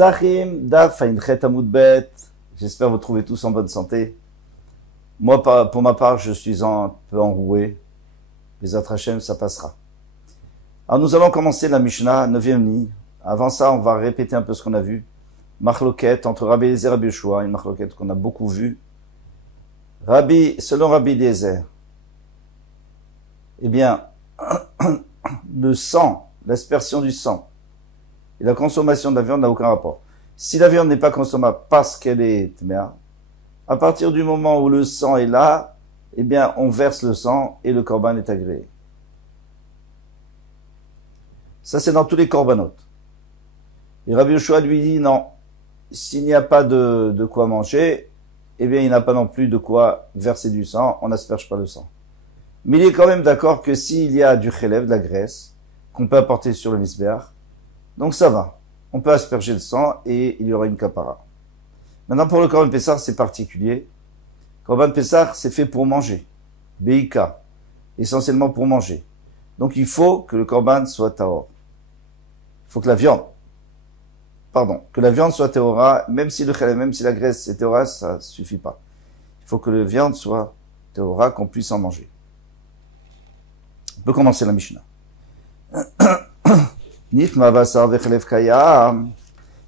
Psachim, Daf, Ainchet Amud Bet. J'espère vous trouver tous en bonne santé. Moi, pour ma part, je suis un peu enroué. Les Hashem, ça passera. Alors, nous allons commencer la Mishnah, 9e ligne. Avant ça, on va répéter un peu ce qu'on a vu. Machloket entre Rabbi Eliezer et Rabbi Yoshua, une machloket qu'on a beaucoup vue. Selon Rabbi Eliezer, eh bien, le sang, l'aspersion du sang et la consommation de la viande n'a aucun rapport. Si la viande n'est pas consommable parce qu'elle est tméa, à partir du moment où le sang est là, eh bien, on verse le sang et le korban est agréé. Ça, c'est dans tous les korbanot. Et Rabbi Yoshua lui dit non. S'il n'y a pas de quoi manger, eh bien, il n'a pas non plus de quoi verser du sang, on n'asperge pas le sang. Mais il est quand même d'accord que s'il y a du chelev, de la graisse, qu'on peut apporter sur le misbéach, donc ça va. On peut asperger le sang et il y aura une kapara. Maintenant, pour le korban pessar, c'est particulier. Korban pessar, c'est fait pour manger. Beika. Essentiellement pour manger. Donc, il faut que le korban soit tahor. Il faut que la viande soit théora, même si le chalev, même si la graisse est théora, ça suffit pas. Il faut que la viande soit théora, qu'on puisse en manger. On peut commencer la Mishnah.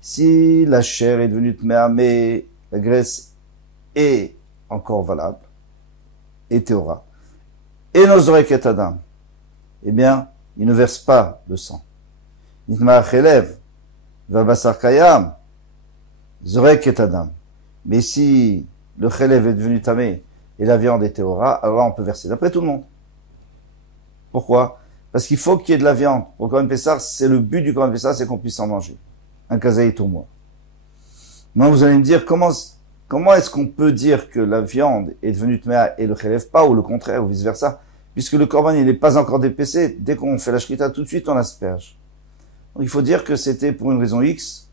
Si la chair est devenue tméa, mais la graisse est encore valable, et théora, et n'oserait adam, eh bien, il ne verse pas le sang. Nitma chelev, Vabasar Kayam, Zorek et Adam. Mais si le chelev est devenu tamé et la viande est théora, alors on peut verser. D'après tout le monde. Pourquoi? Parce qu'il faut qu'il y ait de la viande. Pour le korban pessar, c'est le but du korban pessar, c'est qu'on puisse en manger. Un kazaït au mois. Maintenant, vous allez me dire, comment est-ce qu'on peut dire que la viande est devenue tméa et le chelev pas, ou le contraire, ou vice versa? Puisque le korban, il n'est pas encore dépecé. Dès qu'on fait la shrita, tout de suite, on asperge. Donc, il faut dire que c'était pour une raison X.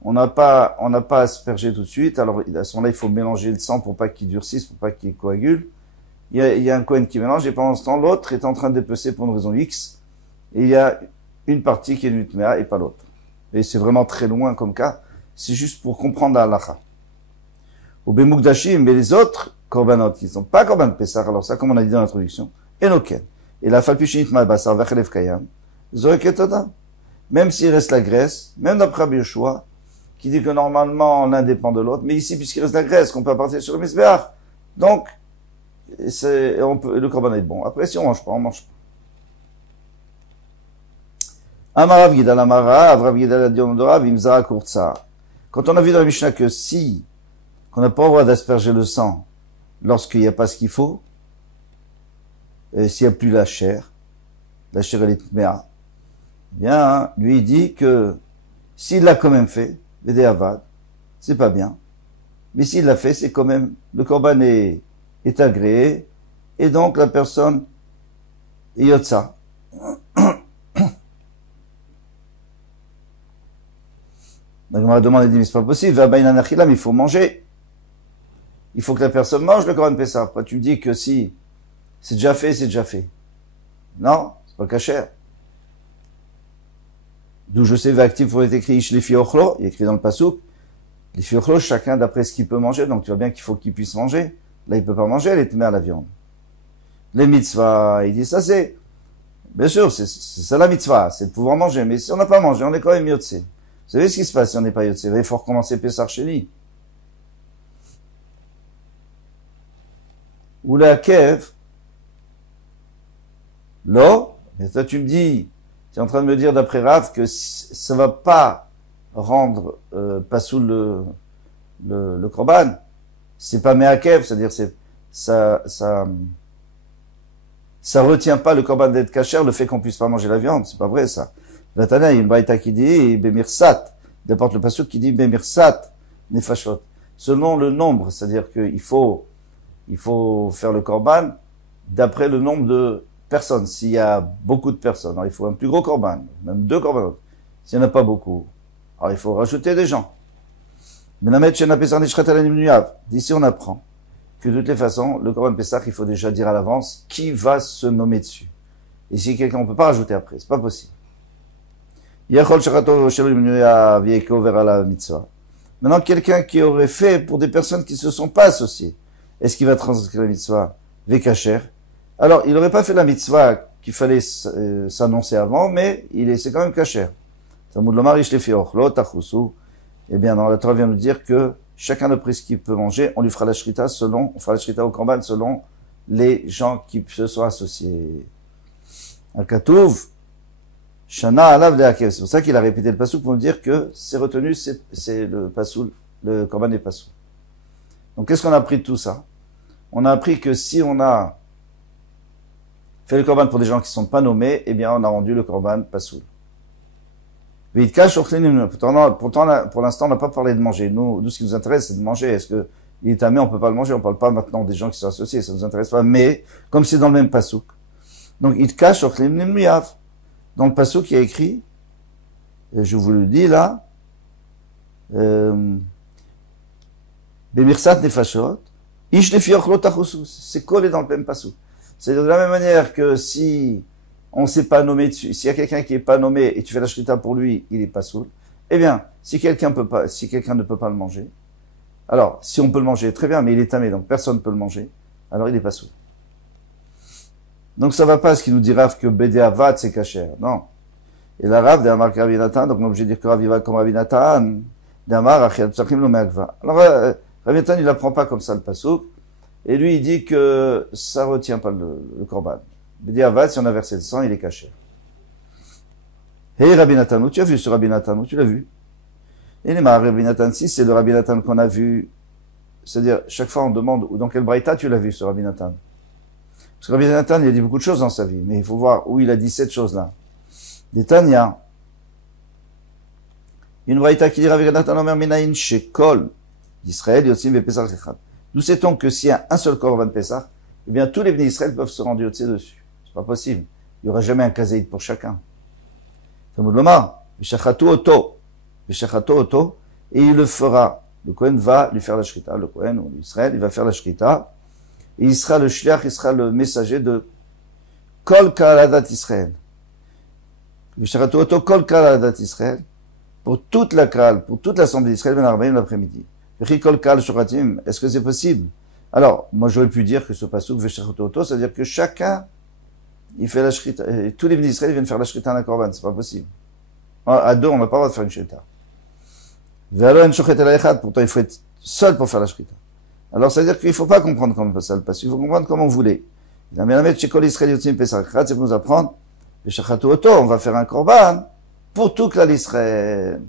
On n'a pas aspergé tout de suite. Alors, à ce moment-là, il faut mélanger le sang pour pas qu'il durcisse, pour pas qu'il coagule. Il y a un Kohen qui mélange et pendant ce temps, l'autre est en train de dépecer pour une raison X. Et il y a une partie qui est du tméa et pas l'autre. Et c'est vraiment très loin comme cas. C'est juste pour comprendre la halacha. Au Bemukdashim, mais les autres korbanot qui ne sont pas korban pessar, alors ça, comme on a dit dans l'introduction, enoken. Et la falpichinit malbasar vachelev kayam, zorek et adam. Même s'il reste la graisse, même d'après Rabbi Yoshua, qui dit que normalement l'un dépend de l'autre, mais ici, puisqu'il reste la graisse, qu'on peut apporter sur le misbéach, donc, le korban est bon. Après, si on mange pas, on mange pas. Amarav Gidal Amarav, Rav Gidal Adionodorav, Imzara Kurtsa. Quand on a vu dans la Mishnah que qu'on n'a pas le droit d'asperger le sang lorsqu'il n'y a pas ce qu'il faut, et s'il n'y a plus la chair elle est tméa, bien, lui il dit que s'il l'a quand même fait, Védé Avad, c'est pas bien. Mais s'il l'a fait, c'est quand même, le korban est agréé, et donc la personne est yotza. Donc on m'a demandé, dit, mais c'est pas possible, il faut manger. Il faut que la personne mange le korban pessar. Après, tu me dis que si c'est déjà fait, c'est déjà fait. Non, c'est pas cachère. D'où je sais, Vactif, pour être écrit, les fiochlo, il est écrit dans le pasouk, les fiochlo, chacun d'après ce qu'il peut manger, donc tu vois bien qu'il faut qu'il puisse manger. Là, il peut pas manger, elle est tméa à la viande. Les mitzvahs, il dit ça c'est, bien sûr, c'est ça la mitzvah, c'est de pouvoir manger, mais si on n'a pas mangé, on est quand même yotse. Vous savez ce qui se passe si on n'est pas yotse? Il faut recommencer Pessar Sheni. Ou la kev, là, et toi tu me dis, tu es en train de me dire d'après Rav que ça va pas rendre pas sous le korban. C'est pas meakev, c'est-à-dire ça retient pas le korban d'être kasher, le fait qu'on puisse pas manger la viande, c'est pas vrai ça. Vatana, il y a une baïta qui dit bemirsat, d'apporte le pasuk qui dit bemirsat nefashot. Selon le nombre, c'est-à-dire qu'il faut faire le korban d'après le nombre de personnes. S'il y a beaucoup de personnes, alors il faut un plus gros korban, même 2 korbanot. S'il n'y en a pas beaucoup, alors il faut rajouter des gens. D'ici on apprend que de toutes les façons, le korban pessar, il faut déjà dire à l'avance qui va se nommer dessus. Et si quelqu'un, on peut pas rajouter après, c'est pas possible. Maintenant, quelqu'un qui aurait fait pour des personnes qui ne se sont pas associées, est-ce qu'il va transgresser la mitzvah Vekacher. Alors, il n'aurait pas fait la mitzvah qu'il fallait s'annoncer avant, mais c'est quand même kacher. Eh bien, dans la Torah vient nous dire que chacun d'après ce qu'il peut manger, on lui fera la shrita on fera la shrita au korban selon les gens qui se sont associés. Al-Katouv, Shana alav de Hakev. C'est pour ça qu'il a répété le pasouk pour nous dire que c'est retenu, c'est le pasoul, le korban est pasoul. Donc, qu'est-ce qu'on a appris de tout ça? On a appris que si on a fait le korban pour des gens qui ne sont pas nommés, eh bien, on a rendu le korban pasoul. Pourtant, pour l'instant, on n'a pas parlé de manger. Nous, ce qui nous intéresse, c'est de manger. Est-ce que il est tamé, on peut pas le manger? On parle pas maintenant des gens qui sont associés, ça nous intéresse pas. Mais, comme c'est dans le même pasouk. Donc, il cache dans le pasouk, il y a écrit, et je vous le dis là, Bemirsat nefashot, ish nefioch lo tachosus. C'est collé dans le même pasouk. C'est de la même manière que si on ne s'est pas nommé dessus, s'il y a quelqu'un qui est pas nommé et tu fais la shrita pour lui, il est pas soul. Eh bien, si quelqu'un ne peut pas le manger, alors, si on peut le manger, très bien, mais il est tamé, donc personne ne peut le manger, alors il est pas soul. Donc ça va pas ce qui nous dit Rav que Bédé Avad c'est kacher. Non. Et la Rav d'Amar Rabbi Nathan, donc on est obligé de dire que Rav va comme Rabbi Nathan, d'Amar Achiat Psachim lo me'akva. Alors, Rabbi Nathan, il apprend pas comme ça le pasouk, et lui, il dit que ça retient pas le korban. Bédé Avad, si on a versé le sang, il est caché. Hey Rabbi Nathan, tu as vu ce Rabbi Nathan, tu l'as vu? Et les Rabbi Nathan, si c'est le Rabbi Nathan qu'on a vu, c'est-à-dire, chaque fois on demande, dans quel braïta tu l'as vu, ce Rabbi Nathan? Parce que Rabbi Nathan, il a dit beaucoup de choses dans sa vie, mais il faut voir où il a dit cette chose-là. Des Tanya. Une braïta qui dit Rabbi Nathan Omer Minayin Shekol d'Israël Yotzim Vepesach Echad. D'où sait-on que s'il y a un seul korban Pesach, eh bien tous les bénis d'Israël peuvent se rendre Yotzé dessus. C'est pas possible. Il y aura jamais un kazaïd pour chacun. Talmud Lomar, Veshachatu Oto, et il le fera. Le Kohen va lui faire la shrita. Le Kohen ou l'Israël, il va faire la shrita. Et il sera le shliach, il sera le messager de Kol Kaladat Israël. Veshachatu Oto, Kol Kaladat Israël. Pour toute la Kal, pour toute l'assemblée d'Israël, ben Arbaïm l'après-midi. Kol Kal Shoratim, est-ce que c'est possible? Alors, moi j'aurais pu dire que ce pasouk Veshachatu Oto, c'est-à-dire que chacun, il fait la shrita. Tous les bénis d'Israël viennent faire la shrita à la korban, c'est pas possible. À deux, on n'a pas le droit de faire une shrita. Pourtant, il faut être seul pour faire la shrita. Alors, c'est-à-dire qu'il ne faut pas comprendre comment ça le passe. Il faut comprendre comment vous voulez. C'est pour nous apprendre, on va faire un korban pour tout l'Israël.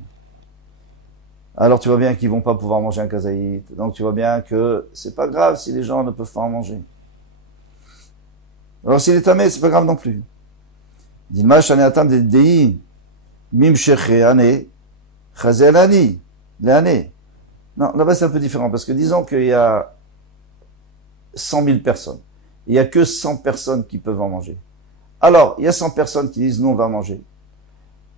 Alors, tu vois bien qu'ils vont pas pouvoir manger un kazaït. Donc, tu vois bien que c'est pas grave si les gens ne peuvent pas en manger. Alors, s'il est tamé, c'est pas grave non plus. Dimash aneatam de dei mim sheche ane chazel ani l'année. Non, là-bas c'est un peu différent parce que disons qu'il y a 100 000 personnes. Il y a que 100 personnes qui peuvent en manger. Alors, il y a 100 personnes qui disent nous on va manger.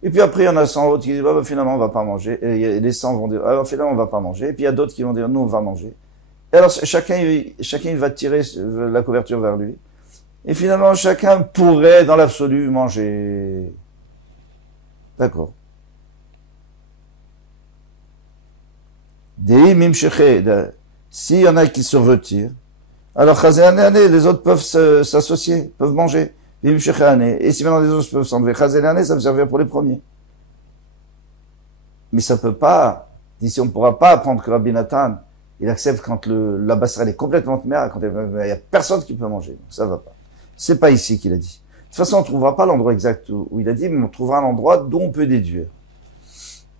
Et puis après il y en a 100 autres qui disent bah, finalement on va pas manger. Et les 100 vont dire ah, finalement on va pas manger. Et puis il y a d'autres qui vont dire nous on va manger. Et alors chacun il va tirer la couverture vers lui. Et finalement, chacun pourrait, dans l'absolu, manger. D'accord. S'il y en a qui se retirent, alors, les autres peuvent s'associer, peuvent manger. Et si maintenant les autres peuvent s'enlever, ça me servira pour les premiers. Mais ça peut pas, d'ici on ne pourra pas apprendre que Rabbi Nathan, il accepte quand la bassera est complètement mère, quand il y a personne qui peut manger. Donc ça va pas. C'est pas ici qu'il a dit. De toute façon, on trouvera pas l'endroit exact où il a dit, mais on trouvera un endroit d'où on peut déduire.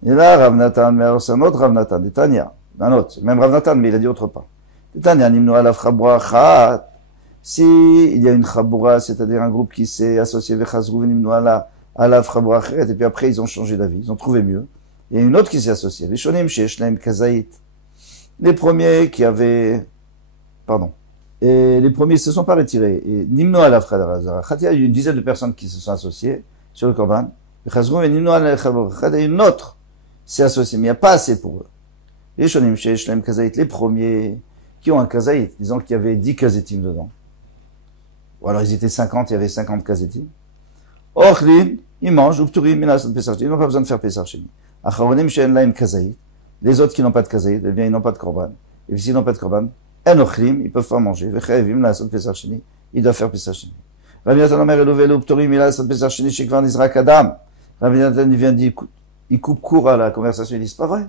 Et là, Rav Nathan, mais alors c'est un autre Rav Nathan, des Tanya, un autre, même Rav Nathan, mais il a dit autre part. Des Tanya, nimnu alaf chabura chat. Si il y a une chabura, c'est-à-dire un groupe qui s'est associé avec Chazrou, nimnu alaf chabura chet, et puis après ils ont changé d'avis, ils ont trouvé mieux. Il y a une autre qui s'est associée, les shonim she'eshleim kazaït. Les premiers qui avaient, pardon. Et les premiers ne se sont pas retirés. Et Nimno à la il y a une dizaine de personnes qui se sont associées sur le Korban. Et une autre s'est associée, mais il n'y a pas assez pour eux. Les Shonim Sheshlem Kazaït, les premiers qui ont un Kazaït, disons qu'il y avait 10 Kazetim dedans. Ou alors ils étaient 50, il y avait 50 Kazetim. Ochlin, ils mangent, ou pturim, ils n'ont pas besoin de faire Pesach Sheni. Acharonim she'en laim kazaït. Les autres qui n'ont pas de kazaït, eh bien, ils n'ont pas de korban. Et s'ils n'ont pas de korban, en ochlim, ils peuvent pas manger. Vechayevim, la son Pesach Sheni, ils doivent faire Pesach Sheni. Rabbi Natan Omer Elovel ou pturim, il a son Pesach Sheni, shekvar nizrak adam. Rabbi Natan, il vient dire, il coupe court à la conversation, il dit, c'est pas vrai.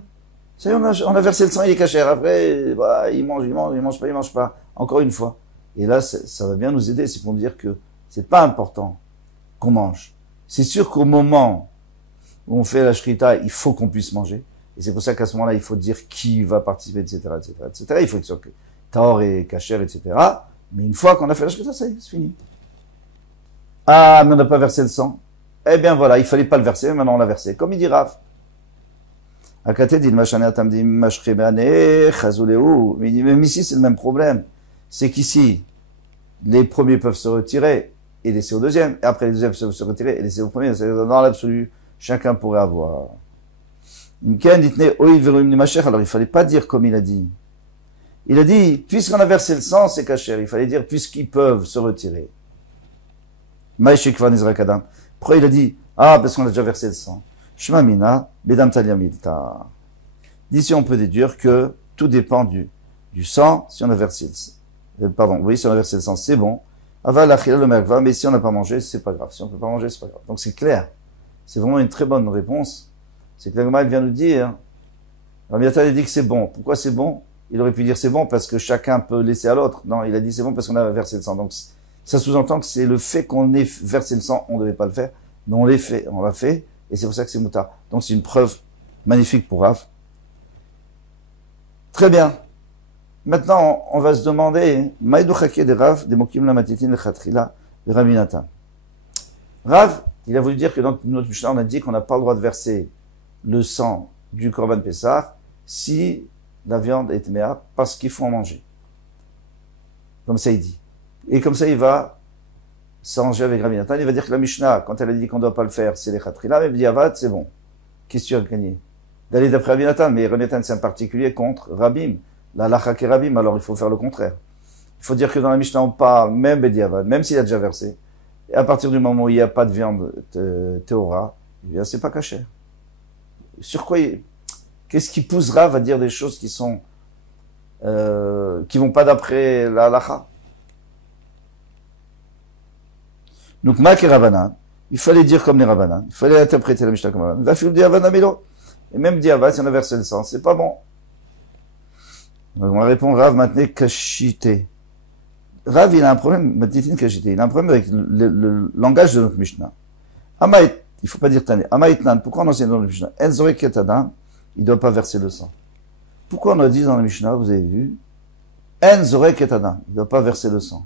Ça y est, on a versé le sang, il est caché. Après, bah, il mange pas. Encore une fois. Et là, ça va bien nous aider. C'est pour nous dire que c'est pas important qu'on mange. C'est sûr qu'au moment où on fait la shrita, il faut qu'on puisse manger. Et c'est pour ça qu'à ce moment-là, il faut dire qui va participer, etc., etc., etc. Il faut que Taor et Kacher, etc. Mais une fois qu'on a fait la shrita, ça y est, c'est fini. Ah, mais on n'a pas versé le sang. Eh bien voilà, il fallait pas le verser, maintenant on l'a versé. Comme il dit Rav. Mais il dit, même ici, c'est le même problème. C'est qu'ici, les premiers peuvent se retirer et laisser au deuxième. Et après, les deuxièmes peuvent se retirer et laisser au premier. Dans l'absolu, chacun pourrait avoir. Alors, il fallait pas dire comme il a dit. Il a dit, puisqu'on a versé le sang, c'est caché. Il fallait dire, puisqu'ils peuvent se retirer. Pourquoi il a dit, ah, parce qu'on a déjà versé le sang. Shmamina, bedam taliamilta. D'ici, on peut déduire que tout dépend du sang, si on a versé le sang. Si on a versé le sang, c'est bon. Aval achila le merkva, mais si on n'a pas mangé, c'est pas grave. Si on peut pas manger, c'est pas grave. Donc c'est clair. C'est vraiment une très bonne réponse. C'est que la Gemara vient nous dire, Rabbi Natan dit que c'est bon. Pourquoi c'est bon? Il aurait pu dire c'est bon parce que chacun peut laisser à l'autre. Non, il a dit c'est bon parce qu'on a versé le sang. Donc, ça sous-entend que c'est le fait qu'on ait versé le sang, on ne devait pas le faire, mais on l'a fait, et c'est pour ça que c'est moutar. Donc c'est une preuve magnifique pour Rav. Très bien. Maintenant, on va se demander, Maïdou Chake de Rav, de Mokim la Matitin le Khatrila, de Rabbi Natan. Rav, il a voulu dire que dans notre Mishnah, on a dit qu'on n'a pas le droit de verser le sang du Korban Pessah si la viande est méa, parce qu'il faut en manger. Comme ça, il dit. Et comme ça, il va s'arranger avec Rabbi Natan. Il va dire que la Mishnah, quand elle a dit qu'on ne doit pas le faire, c'est les Khatrila, mais B'diavad, c'est bon. Qu'est-ce que tu as gagné? D'aller d'après Rabbi Natan, mais Rabbi Natan, c'est un particulier contre Rabim. La Lachak et Rabim, alors il faut faire le contraire. Il faut dire que dans la Mishnah, on parle, même B'diavad, même s'il a déjà versé, et à partir du moment où il n'y a pas de viande théora, eh bien, c'est pas caché. Sur quoi qu'est-ce qui pousse Rav à dire des choses qui sont, qui vont pas d'après la Lacha? Donc, Mak et Rabbanan, il fallait dire comme les Rabbanan, il fallait interpréter la Mishnah comme Rabbanan. Va faire Diavad Milo. Et même Diavad, si on a versé le sang, c'est pas bon. Donc, on répond Rav maintenant Kashité. Rav, il a un problème, Matitin Kashité, il a un problème avec le langage de notre Mishnah. Amaït, il faut pas dire Tané. Amaïtnan, pourquoi on enseigne dans le Mishnah? Enzore Ketadam, il doit pas verser le sang. Pourquoi on a dit dans le Mishnah, vous avez vu, Enzore Ketadam, il doit pas verser le sang.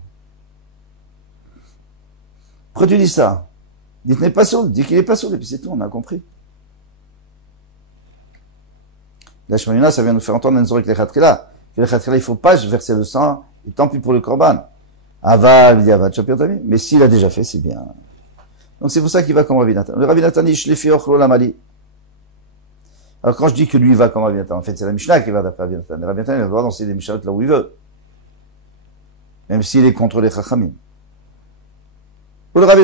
Pourquoi tu dis ça? Dites n'est pas saoul, dis qu'il est pas saoul, et puis c'est tout, on a compris. La Shemina, ça vient nous faire entendre Enzorek les Khatrila. Que les Khatrila, il faut pas verser le sang, et tant pis pour le Korban. Aval, il dit Aval, mais s'il a déjà fait, c'est bien. Donc c'est pour ça qu'il va comme Rabbi Natan. Le Rabbi Natan, il shlefi ochlo lamali. Alors quand je dis que lui va comme Rabbi Natan, en fait c'est la Mishnah qui va d'après Rabbi Natan. Le Rabbi Natan, il va devoir danser des Mishnahot là où il veut. Même s'il est contre les Chachamim. Alors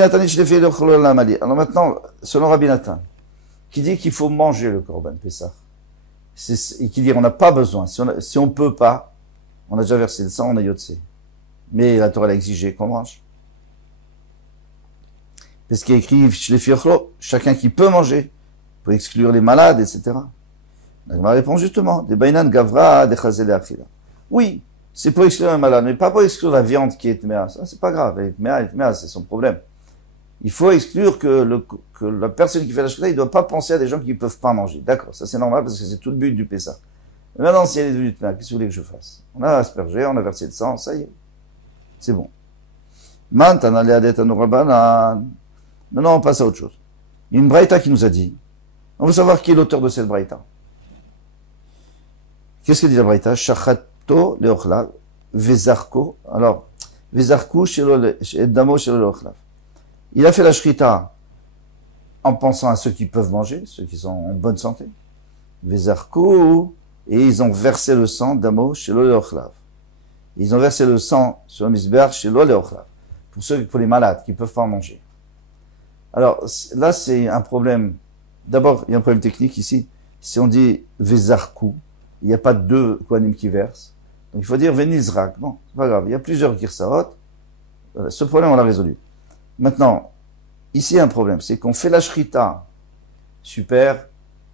maintenant, selon Rabbi Natan, qui dit qu'il faut manger le Korban Pessah, et qui dit on n'a pas besoin, si on peut pas, on a déjà versé le sang, on a yotse. Mais la Torah l'a exigé qu'on mange. Parce qu'il y a écrit, chacun qui peut manger, pour exclure les malades, etc. Donc, ma réponse justement, des bainan gavra, des chazele achila. Oui, c'est pour exclure un malade, mais pas pour exclure la viande qui est tméa. Ça, c'est pas grave. Elle est tméa, c'est son problème. Il faut exclure que la personne qui fait la shrita, il doit pas penser à des gens qui peuvent pas manger. D'accord, ça c'est normal parce que c'est tout le but du Pessah. Mais maintenant, si elle est devenue tméa, qu'est-ce que vous voulez que je fasse? On a aspergé, on a versé le sang, ça y est. C'est bon. Maintenant, on passe à autre chose. Il y a une braïta qui nous a dit, on veut savoir qui est l'auteur de cette braïta. Qu'est-ce que dit la braïta? Shachato leochlav, vezarko. Alors, vezarko damo shelo leochlav. Il a fait la shrita en pensant à ceux qui peuvent manger, ceux qui sont en bonne santé. Vezarko, et ils ont versé le sang damo shelo leochlav. Ils ont versé le sang sur le misber shelo leochlav. Pour les malades qui peuvent pas manger. Alors, là, c'est un problème. D'abord, il y a un problème technique ici. Si on dit Vezarku, il n'y a pas deux Kohanim qui versent. Donc, il faut dire Venizrak. Bon, c'est pas grave. Il y a plusieurs Girsahot. Ce problème, on l'a résolu. Maintenant, ici, il y a un problème. C'est qu'on fait la Shrita. Super.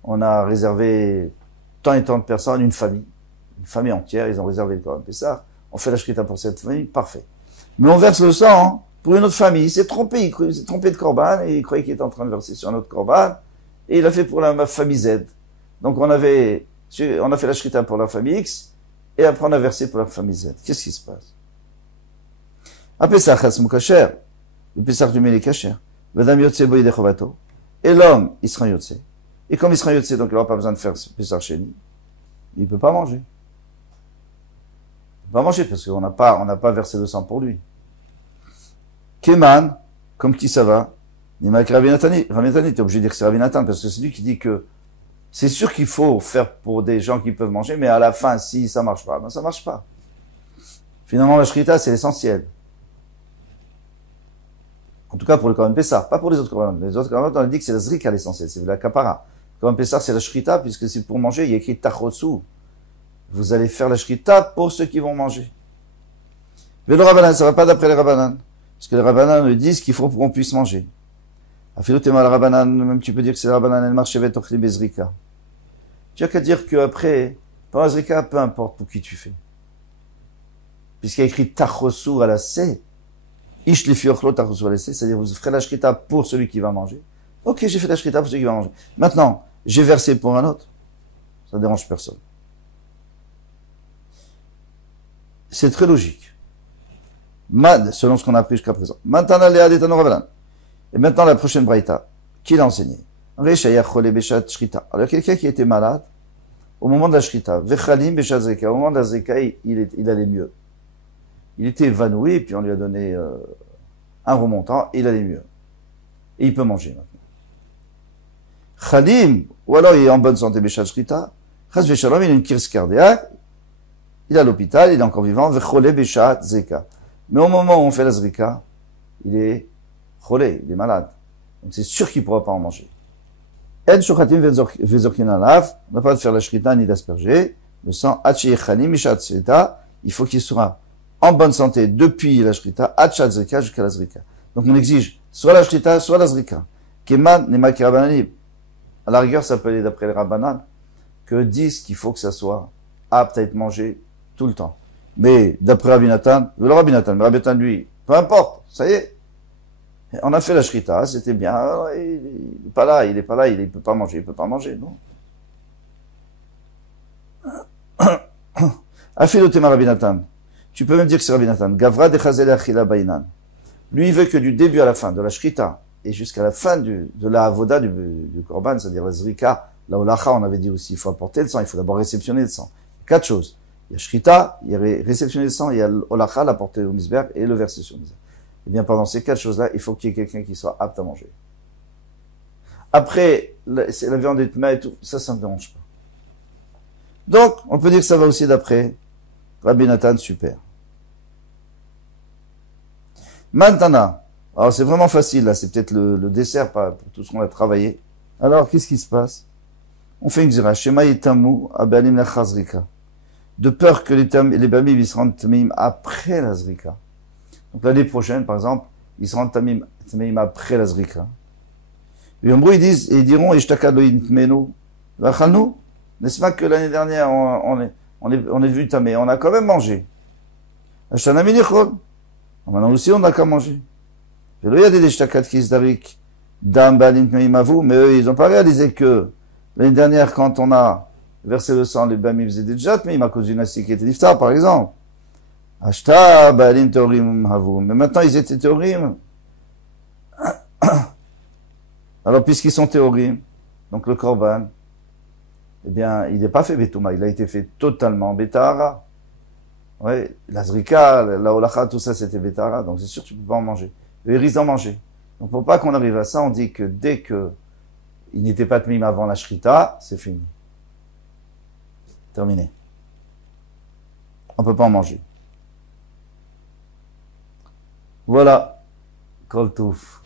On a réservé tant et tant de personnes, une famille entière. Ils ont réservé le Korban Pessah. On fait la Shrita pour cette famille. Parfait. Mais on verse le sang pour une autre famille. Il s'est trompé de Korban et il croyait qu'il était en train de verser sur un autre Korban. Et il a fait pour la famille Z. Donc on a fait la Shrita pour la famille X et après on a versé pour la famille Z. Qu'est-ce qui se passe? A Pesach Hasmu Kasher, le Pesach du Mélé Kasher, Vadam Yotse Boïde Chovato, et l'homme, il sera Yotse. Et comme il sera Yotse, donc il n'aura pas besoin de faire Pesach Sheni, il ne peut pas manger. Il ne peut pas manger parce qu'on n'a pas versé le sang pour lui. Keman, comme qui ça va? Nimak Rabbi Nathan, t'es obligé de dire que c'est Rabbi Nathan parce que c'est lui qui dit que c'est sûr qu'il faut faire pour des gens qui peuvent manger, mais à la fin, si ça marche pas, ben ça marche pas. Finalement, la Shrita, c'est l'essentiel. En tout cas, pour le Korban Pessah, pas pour les autres Korban. Les autres Korban, on a dit que c'est la Zrika l'essentiel, c'est la Kapara. Le Korban Pessah, c'est la Shrita, puisque c'est pour manger, il y a écrit Tachotsu. Vous allez faire la Shrita pour ceux qui vont manger. Mais le Rabbanan, ça va pas d'après les Rabbanan. Parce que les Rabbanan nous disent qu'il faut pour qu'on puisse manger. Afilotema le Rabbanan, même tu peux dire que c'est le Rabbanan, el marchevet ochli bezrika. Tu as qu'à dire qu'après, pendant la Zrika, peu importe pour qui tu fais. Puisqu'il y a écrit Tachotsu à la C, c'est-à-dire vous ferez la shrita pour celui qui va manger. Ok, j'ai fait la shrita pour celui qui va manger. Maintenant, j'ai versé pour un autre. Ça ne dérange personne. C'est très logique. Selon ce qu'on a appris jusqu'à présent. Maintenant, et maintenant, la prochaine braïta. Qui l'a enseigné? Alors, il y a quelqu'un qui était malade au moment de la shrita. Au moment de la zrika, il allait mieux. Il était évanoui, puis on lui a donné un remontant, et il allait mieux. Et il peut manger maintenant. Khalim, ou alors il est en bonne santé, Béchat Shrita, Chaz Veshalom, il a une crise cardiaque, il est à l'hôpital, il est encore vivant, Vechole Béchat Zeka. Mais au moment où on fait la Zrika, il est cholé, il est malade. Donc c'est sûr qu'il ne pourra pas en manger. En Shochatim Vezorkin Alaf, on n'a pas de faire la Shrita ni d'asperger, le sang, Hachi Khalim, Béchat Shrita, il faut qu'il sera en bonne santé depuis la Shrita, Hachat Zrika jusqu'à la Zrika. Donc on exige soit la Shrita, soit la Zrika. Keman Nemaki Rabbanan. À la rigueur, ça peut aller d'après les Rabbanan, que disent qu'il faut que ça soit apte à être mangé tout le temps. Mais d'après Rabbi Nathan, mais Rabbi Nathan, lui, peu importe, ça y est. On a fait la Shrita, c'était bien, il n'est pas là, il peut pas manger, non. Afilotema Rabbi Nathan. Tu peux même dire que c'est Rabbi Nathan. Gavra de Chazel Achila Bainan. Lui, il veut que du début à la fin, de la Shrita, et jusqu'à la fin de la Avoda du Korban, c'est-à-dire la Zrika, la Olacha, on avait dit aussi, il faut apporter le sang, il faut d'abord réceptionner le sang. 4 choses. Il y a Shrita, il y a réceptionner le sang, il y a l'Olacha, l'apporter au Misber, et le verser sur le Misber. Et bien, pendant ces 4 choses-là, il faut qu'il y ait quelqu'un qui soit apte à manger. Après, la viande est et tout, ça ne me dérange pas. Donc, on peut dire que ça va aussi d'après Rabbi Nathan, super. Maintenant, alors c'est vraiment facile, là, c'est peut-être le dessert pour tout ce qu'on a travaillé. Alors, qu'est-ce qui se passe? On fait une zira, Shema yitamu abalim la chazrika. De peur que les bamim ils se rendent tamim après la zrika. Donc l'année prochaine, par exemple, ils se rendent tamim après la zrika. Et en gros, ils diront, Ishtakad lo yintmenu, vachalnu. N'est-ce pas que l'année dernière, on est venu tamer, on a quand même mangé. Ashana minichol. Maintenant aussi, on n'a qu'à manger. Et là, il y a des shtakat qui se darik dam balim tmeimavu, mais eux, ils n'ont pas réalisé que l'année dernière, quand on a versé le sang, les bamim faisaient des jat, mais à cause d'une assis qui était niftar, par exemple. Ashta balim teorim havu. Mais maintenant, ils étaient teorim. Alors, puisqu'ils sont théorim, donc le korban, eh bien, il n'est pas fait Betouma, il a été fait totalement Betahara. Oui, la Zrika, la Olacha, tout ça, c'était Betahara, donc c'est sûr que tu ne peux pas en manger. Eux, ils risquent d'en manger. Donc, pour pas qu'on arrive à ça, on dit que dès que il n'était pas Tmim avant la Shrita, c'est fini. Terminé. On ne peut pas en manger. Voilà. Kol Touf.